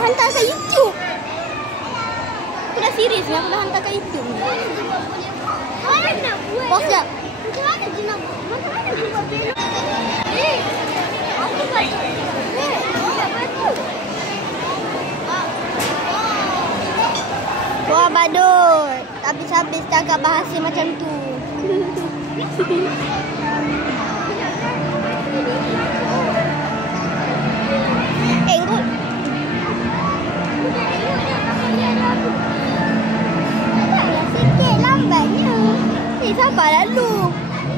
nak hantar ke YouTube. Aku dah serius ni, aku dah hantar ke YouTube ni. Mana nak buat? Pause sekejap. Macam mana je nak buat? Macam mana je buat belok? Apa buat? Buat batu. Wah, badut. Habis-habis cakap bahasa macam tu. Enggut. Sikit lambatnya. Sabar lalu.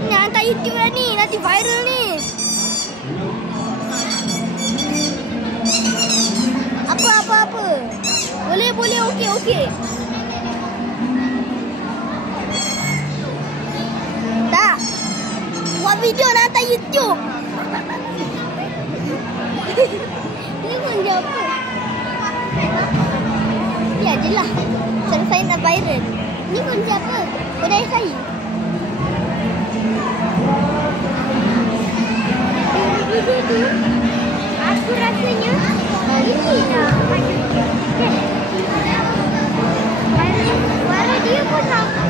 Ni hantar YouTube dah ni. Nanti viral ni. Apa. Boleh. Okey. Tak. Buat video nak hantar YouTube. Ni kerja apa? Ya je lah. Cara saya nak viral. Ni kerja apa? Budaya saya. Aku rasanya ini dah. Suara dia pun sama.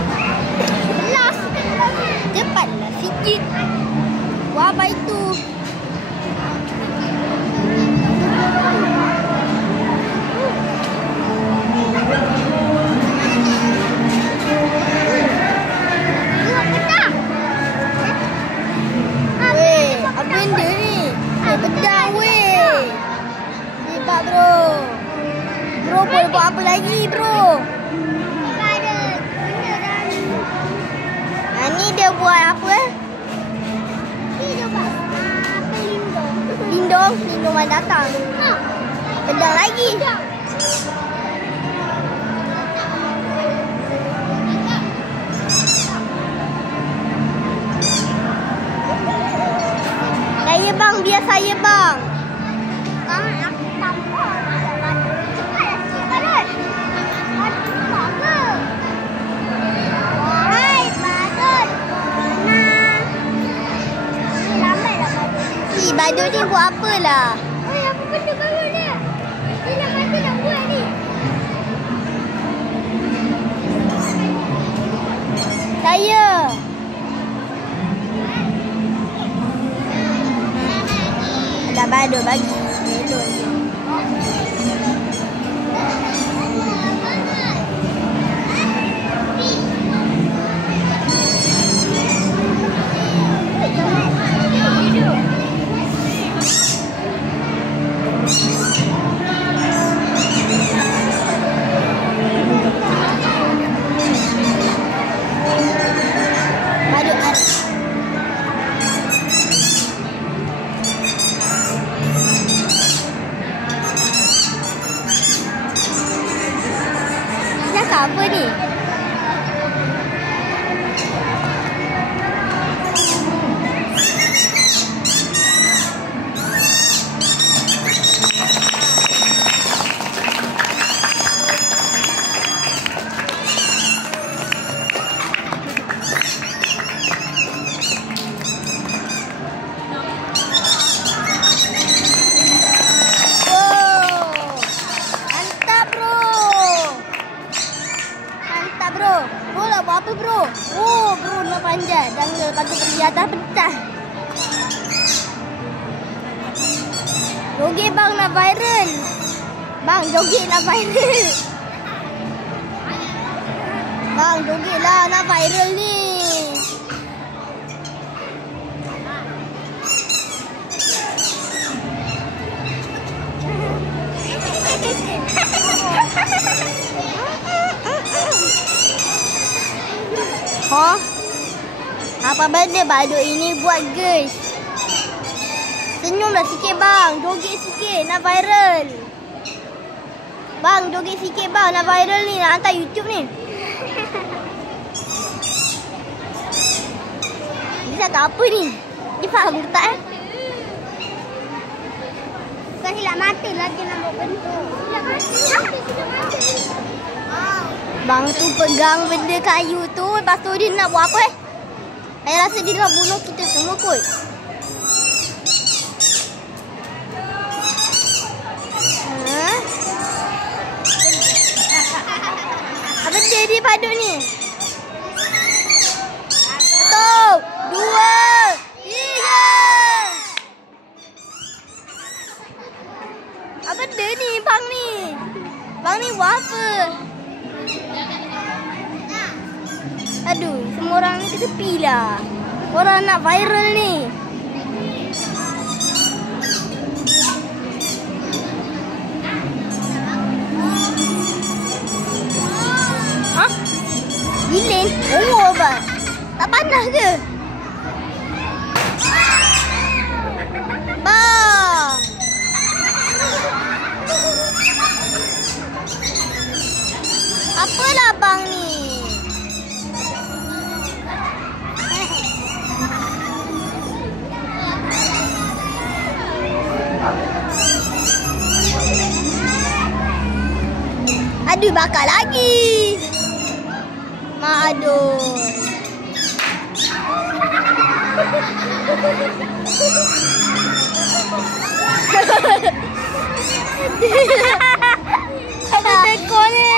Las. Cepatlah sikit. Wah, apa itu? Apa benda ni? Pedang weh. Hebat bro. Bro boleh buat apa lagi bro? Ada benda dah ni. Ni dia buat apa Ni dia buat pelindung. Lindung mana datang. Pedang lagi. Saya bang, biar saya bang. Kan aku tambah. Cepatlah sikit Badut. Badut buat apa? Hai Badut. Mana? Ni lambatlah Badut. Si badut ni buat apalah? Apa benda baru dia? Dia nak kata nak buat ni. Saya. Ada badut bagi. Elok je. Badut ada. Cakap apa ni? Bro lah buat apa bro? Oh bro nak panjat. Jangan bagi pergi atas pentas. Joget bang nak viral. Bang joget nak viral. Bang joget lah nak viral ni. Ha? Apa benda badut ini buat guys? Senyumlah sikit bang. Joget sikit nak viral. Bang joget sikit bang nak viral ni. Nak hantar YouTube ni. Dia cakap apa ni? Dia faham ke tak Bukan silap mata lah dia nak buat benda. Silap mata. Bang tu pegang benda kayu tu. Lepas tu dia nak buat apa Saya rasa dia nak bunuh kita semua kot. Ha? badut ni. 1, 2, 3. Apa benda ni bang ni? Bang ni buat apa? Aduh, semua orang ni ke tepi lah. Orang nak viral ni. Hah? Lilin? Oh, bang. Tak panas ke? Bang. Apalah bang ni? Aduh, bakar lagi. Mak aduh. Ada dekor ni.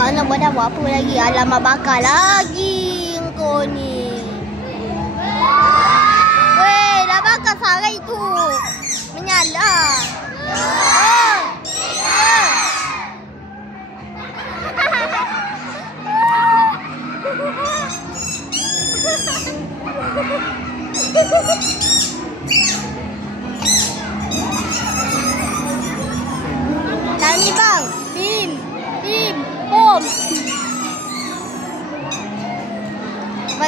Bang nak buat apa lagi? Alamak, bakar lagi engkau ni. Weh, dah bakar sarai tu. Menyala. Dah ni bang. Bim. Bom.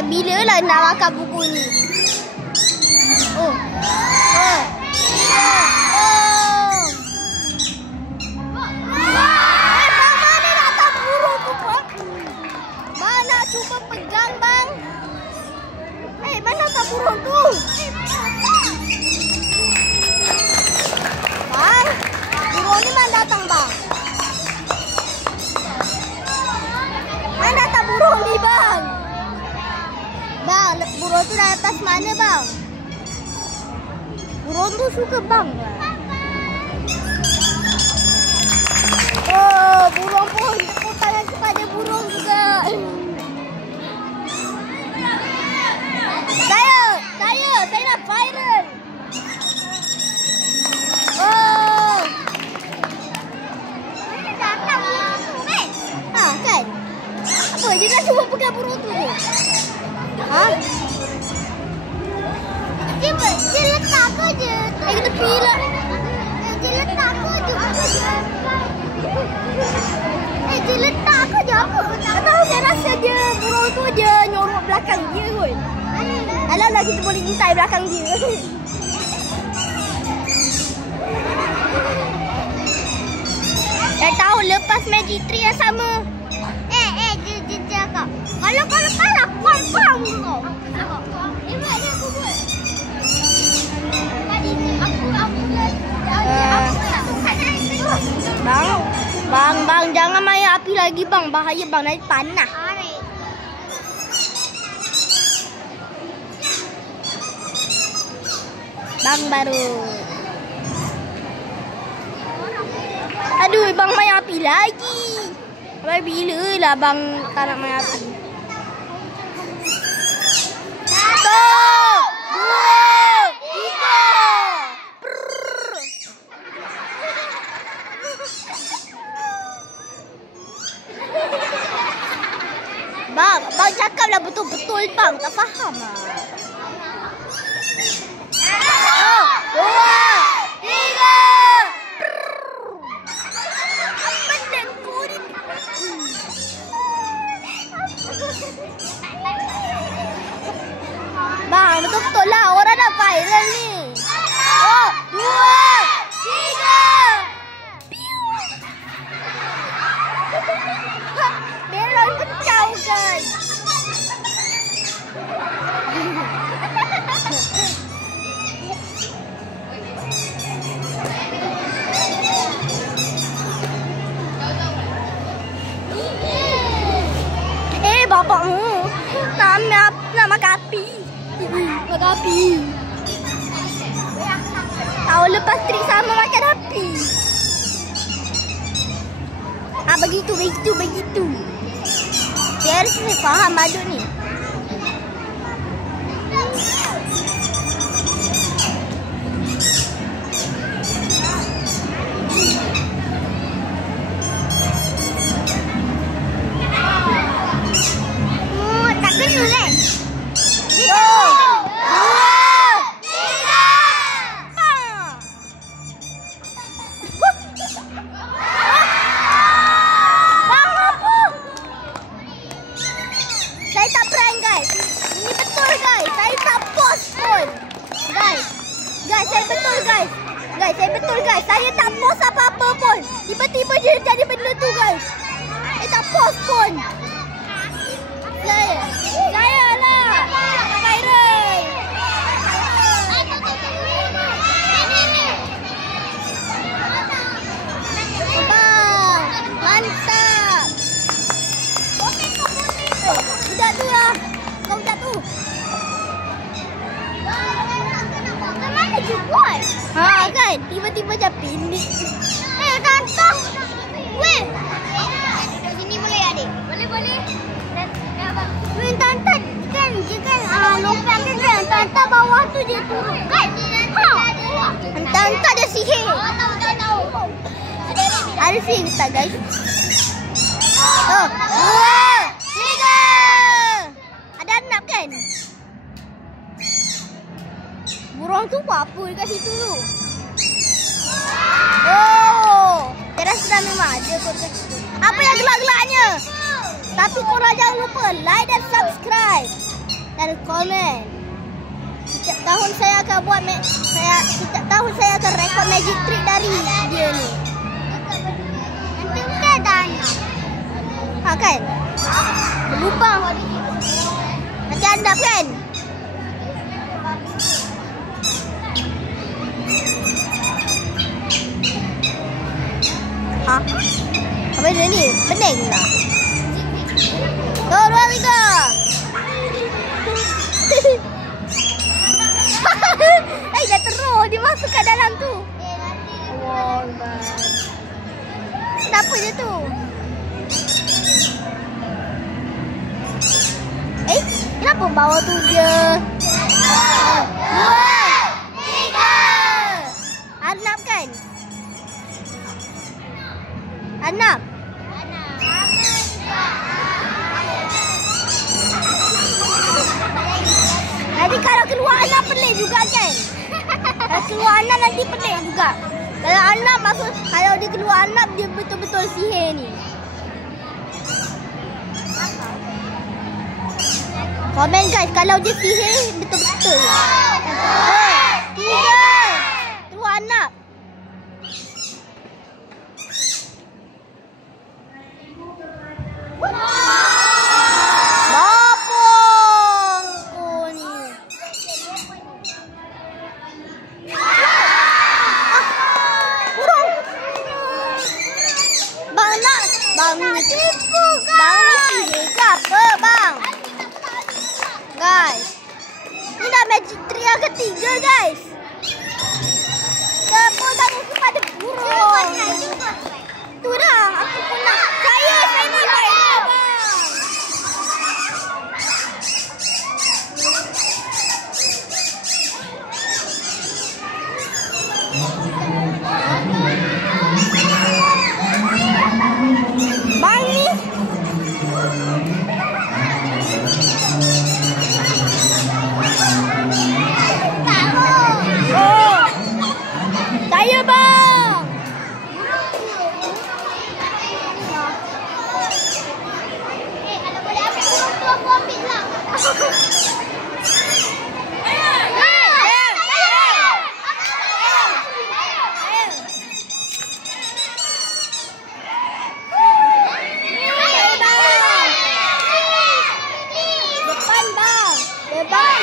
Bila lah nak makan buku ni? Oh. Bang, mana datang burung tu, bang? Mana cuba pegang, bang? Mana datang burung tu? Bang, burung ni mana datang, bang? Mana datang burung ni, bang? Bang, burung tu dah lepas mana, bang? Burung tu suka bang. Oh, burung pun tepuk tangan kepada burung juga. Saya nak viral. Oh. Datang burung tu, kan? Kan? Apa? Dia nak cuba pegang burung tu. Ha? Dia letak ke je? Kita tepi lah. Dia letak ke je? Dia letak ke je apa? Tak tahu, saya rasa je burung tu je nyorok belakang dia kot. Alah lah, kita boleh intai belakang dia. Dah tahu lepas magic tree yang sama. Dia cakap. Kalau kalah, confirm kau. Mak dia aku buat. Tadi Bang, jangan main api lagi bang. Bahaya bang, nanti panas. Bang baru. Aduh, bang main api lagi. Sampai bila lah bang tak nak main api? 1, 2, 3. Bang cakaplah betul-betul bang. Tak faham lah. 1, 2, 3. Apa dengku ni? Bang, betul-betul lah. Orang dah viral ni. 1, 2, 3. Melon kacau kan? makan api. Tahun lepas trik sama makan api. Begitu. Biar saya faham aduk ni. Tak kena kan? Saya tak prank guys. Ini betul guys. Saya tak post pun. Guys, saya betul guys. Saya betul guys. Saya tak post apa-apa pun. Tiba-tiba dia jadi benda tu guys. Saya tak post pun. Saya lah. Viral. Bang, mantap. Budak tu lah. Kau budak tu. Mana dia buat? Kan? Tiba-tiba macam pendek. Tantang. Weh. Sini boleh adik? Boleh. Weh, tantang kan dia kan lompat kan. Tantang bawah tu dia turun kan? Tantang ada sihir. Tahu. Ada sihir tak guys? 2, 3. Ada anak kan? Burung tu buat apa dekat situ tu? Saya rasa dah memang ada kot kat situ. Apa yang gelak-gelaknya? Tapi korang jangan lupa like dan subscribe dan komen. Setiap tahun saya akan buat setiap tahun saya akan rekod magic trick dari dia ni. Nanti mesti ada anak. Kan? Berlubang. Nanti andap kan? Apa dia ni? Pening lah. 2, 3. Dah terus dia masuk kat dalam tu. Kenapa je tu? Kenapa bawah tu dia? 2, 3. Arnab kan? Arnab. Nanti kalau keluar anak pelik juga kan? Kalau keluar anak nanti pelik juga. Kalau anak kalau dia keluar anak dia betul-betul sihir ni. Komen guys kalau dia sihir betul-betul. 3. Keluar anak. Bang ni sihir ke apa bang? Guys, ni dah magic trick yang ketiga guys. Kenapa kamu kepada burung? Tu dah, aku pun nak. Saya ni baik bang. Bang ni. Saya bang. Kalau boleh ambil burung tu aku ambil lah.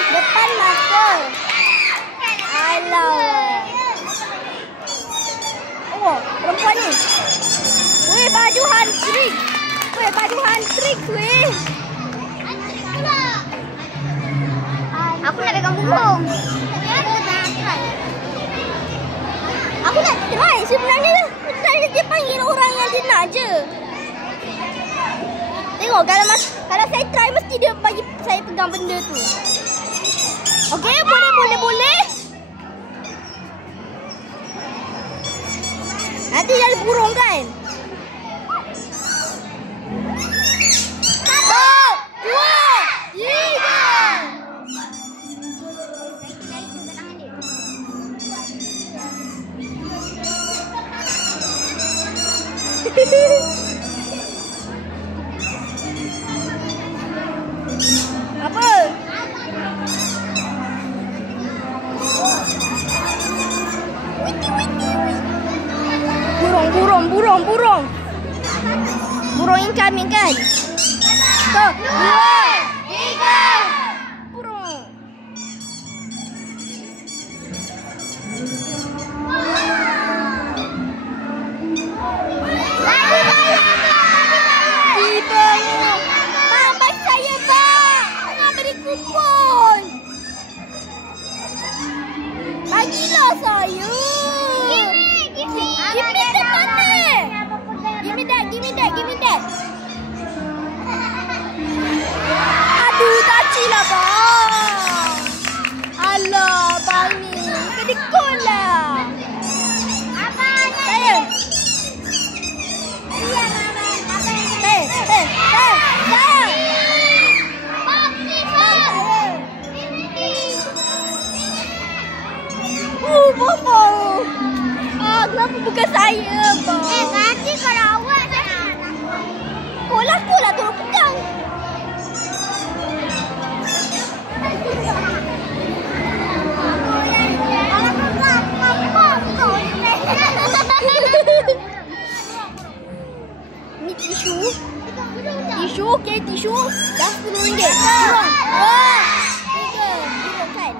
Depan master. Alah. Perempuan ni. Weh, baju hantrik. Aku nak pegang burung. burung. Aku nak try sebenarnya. Dia panggil orang yang dia nak je. Tengok kalau saya try mesti dia bagi saya pegang benda tu. Okey, boleh. Nanti ada burung kan? 1, 2, 3. Apa? Burung. Burung incoming kan? 1, 2, 3. Burung. Tibanya. Bang, bagi saya bang. Jangan beri kupon. Bagilah saya. Give me that. Aduh, tacilah bang. Alah, bang ni. Kedekut lah. Saya. Bapa. Kenapa bukan saya, bang? Nanti kalau awak Aku lah tolong pegang. Ni tisu. Tisu, okey, tisu. Dah RM10. Burung. Wah. 3. Burung kan?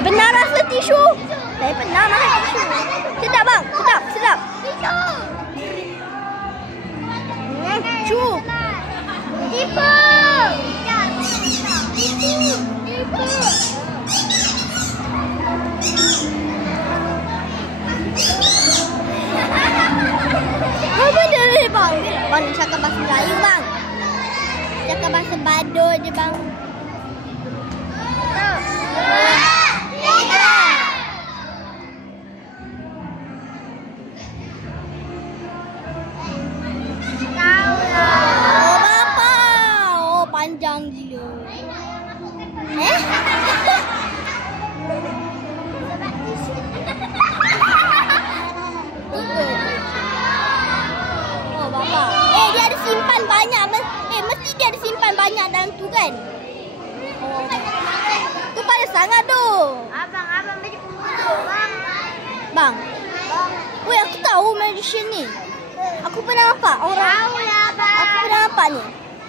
Benar rasa tisu. Saya pernah makan tisu. Sedap bang, sedap. Tisu. Tipu. Apa dia ni bang? Bang nak cakap bahasa Melayu bang. Cakap bahasa Baduy je bang. Panjang gila. Oh bapa. Dia ada simpan banyak. Mesti dia ada simpan banyak dalam tu kan? Oh. Tu pada sangat tu. Abang bagi pembunuh bang. Bang. Weh, aku tahu magician ni. Aku pernah nampak orang. Tahu lah bang. Aku pernah nampak ni.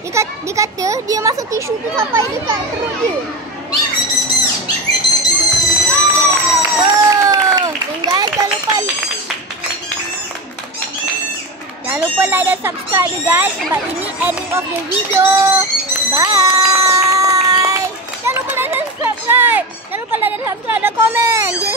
Dia kata dia masuk tisu tu sampai dekat perut dia. Oh, tinggal jangan lupa like dan subscribe guys sebab ini ending of the video. Bye. Jangan lupa like dan subscribe dan komen.